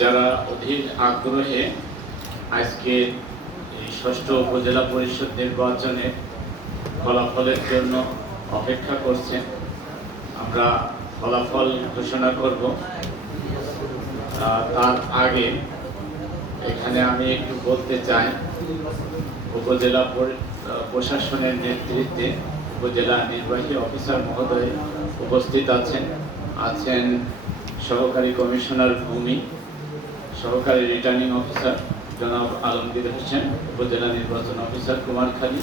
যারা অধীর আগ্রহে আজকে এই ষষ্ঠ উপজেলা পরিষদ নির্বাচনে ফলাফলের জন্য অপেক্ষা করছেন, আমরা ফলাফল ঘোষণা করব। তার আগে এখানে আমি একটু বলতে চাই, উপজেলা প্রশাসনের নেতৃত্বে উপজেলা নির্বাহী অফিসার মহোদয় উপস্থিত আছেন। আছেন সহকারী কমিশনার ভূমি সহকারী রিটার্নিং অফিসার জনাব আলমগীর হোসেন, উপজেলা নির্বাচন officer Kumarkhali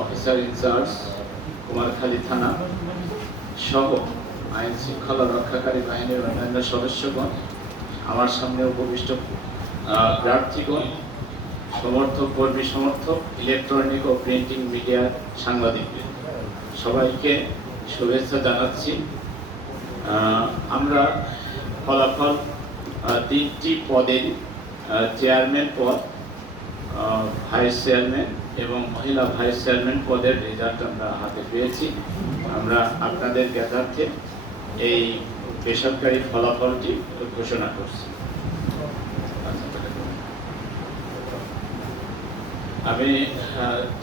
officer in charge Kumarkhali থানা সহ আইন শৃঙ্খলা রক্ষাকারী বাহিনীর অন্যান্য সদস্যগণ, আমার সামনে উপবিষ্ট প্রার্থীগণ, সমর্থক, কর্মী সমর্থক ইলেকট্রনিক ও প্রিন্টিং মিডিয়ার সাংবাদিকদের সবাইকে শুভেচ্ছা জানাচ্ছি। আমরা ফলাফল তিনটি পদের চেয়ারম্যান পদ ভাইস চেয়ারম্যান এবং মহিলা ভাইস চেয়ারম্যান পদের রেজাল্ট আমরা হাতে পেয়েছি। আমরা আপনাদের জ্ঞাতার্থে এই বেসরকারি ফলাফলটি ঘোষণা করছি। আমি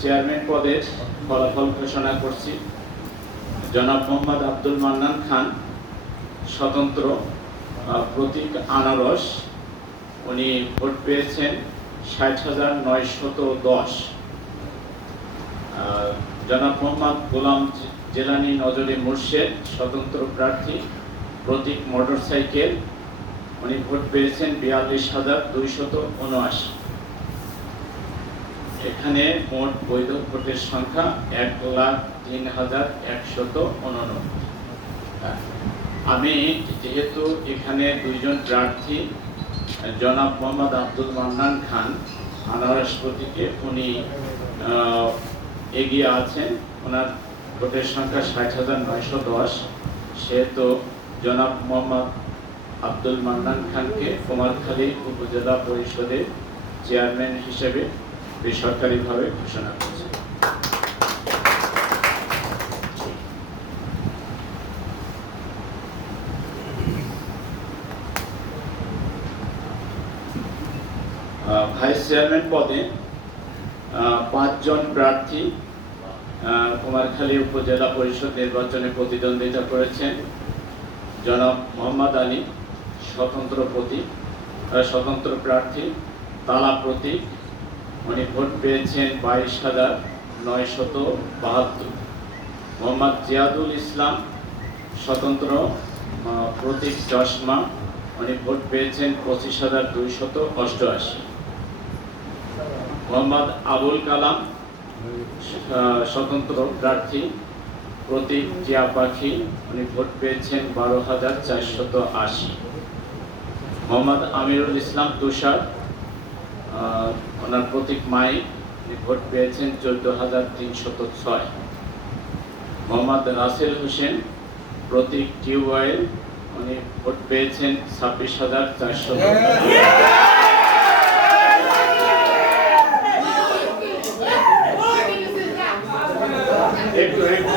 চেয়ারম্যান পদের ফলাফল ঘোষণা করছি। জনাব মোহাম্মদ আব্দুল মান্নান খান স্বতন্ত্র প্রতীক আনারস। উনি ভোট পেয়েছেন ষাট হাজার নয়শত দশ। জনাব মোহাম্মদ গোলাম জেলানি নজরে মুর্শেদ, স্বতন্ত্র প্রার্থী, প্রতীক মোটরসাইকেল। উনি ভোট পেয়েছেন বিয়াল্লিশ হাজার দুইশত উনআশি। এখানে মোট বৈধ ভোটের সংখ্যা এক লাখ তিন হাজার একশত উননব্বই। আমি যেহেতু এখানে দুইজন প্রার্থী, জনাব মোহাম্মদ আব্দুল মান্নান খান, আনারস প্রতীকে উনি এগিয়ে আছেন। ওনার ভোটের সংখ্যা ষাট হাজার নয়শো দশ। সেহেতু জনাব মোহাম্মদ আব্দুল মান্নান খানকে কুমারখালী উপজেলা পরিষদের চেয়ারম্যান হিসেবে বেসরকারিভাবে ঘোষণা করছে আহ, ভাইস চেয়ারম্যান পদে পাঁচজন প্রার্থী কুমারখালী উপজেলা পরিষদ নির্বাচনে প্রতিদ্বন্দ্বিতা করেছেন জনাব মোহাম্মদ আলী, স্বতন্ত্র প্রতীক স্বতন্ত্র প্রার্থী, তালা প্রতীক, উনি ভোট পেয়েছেন বাইশ হাজার নয়শত বাহাত্তর। মোহাম্মদ জিয়াদুল ইসলাম, স্বতন্ত্র প্রতীক চশমা, উনি ভোট পেয়েছেন পঁচিশ হাজার দুইশত অষ্টআশি। মোহাম্মদ আবুল কালাম স্বতন্ত্র প্রার্থী প্রতীক টিয়া পাখি উনি ভোট পেয়েছেন বারো হাজার চারশত আশি। মোহাম্মদ আমিরুল ইসলাম তুষার ওনার প্রতীক মাই উনি ভোট পেয়েছেন চোদ্দ হাজার তিনশত ছয়। মোহাম্মদ রাসেল হোসেন, প্রতীক টিউবওয়েল, উনি ভোট পেয়েছেন ছাব্বিশ হাজার চারশো একটু একটু।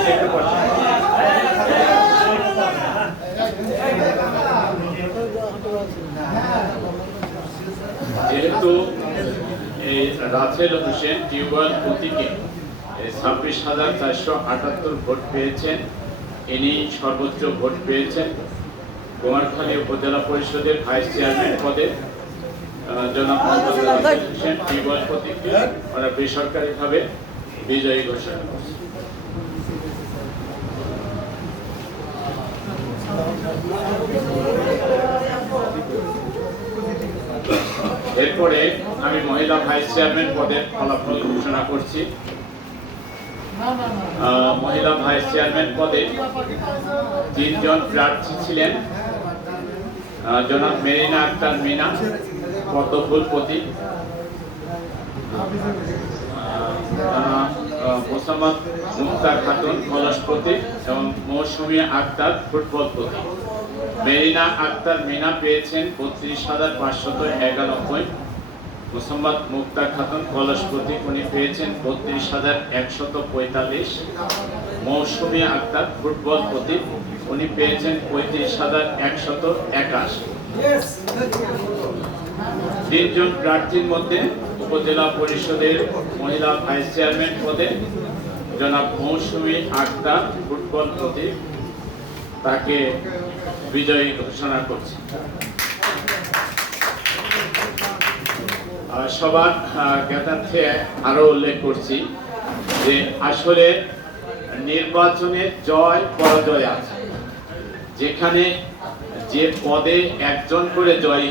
যেহেতু এই রাসেল হোসেন টিউবওয়েল প্রতীকে ছাব্বিশ হাজার চারশো আটাত্তর ভোট পেয়েছেন ইনি সর্বোচ্চ ভোট পেয়েছেন কুমারখালী উপজেলা পরিষদের ভাইস চেয়ারম্যান পদে জনাব মোহাম্মদ হোসেন টিউবওয়েল প্রতীকে, ওরা বেসরকারিভাবে বিজয়ী ঘোষণা করছে এরপরে আমি মহিলা ভাইস চেয়ারম্যান পদের ফলাফল ঘোষণা করছি। মহিলা ভাইস চেয়ারম্যান পদে তিনজন প্রার্থী ছিলেন। জনাব মেরিনা আক্তার মিনা, পদ্মফুল প্রতীক। মোসাম্মদ মুক্তার খাতুন পলাশপতি এবং মৌসুমী আক্তার ফুটবল প্রতীক। মেরিনা আক্তার মিনা পেয়েছেন বত্রিশ হাজার পাঁচশত একানব্বই। মোসাম্মদ মুক্তার খাতুন পলাশপতি উনি পেয়েছেন বত্রিশ হাজার একশত পঁয়তাল্লিশ। মৌসুমী আক্তার ফুটবল প্রতীক। উনি পেয়েছেন পঁয়ত্রিশ হাজার একশত একাশি। তিনজন প্রার্থীর মধ্যে উপজেলা পরিষদের মহিলা ভাইস চেয়ারম্যান পদে জনাব মৌসুমী আক্তার ফুটবল প্রতীক তাকে বিজয়ী ঘোষণা করছি। সবার জ্ঞাতার্থে আরও উল্লেখ করছি যে আসলে নির্বাচনে জয় পরাজয় আছে। যেখানে যে পদে একজন করে জয়ী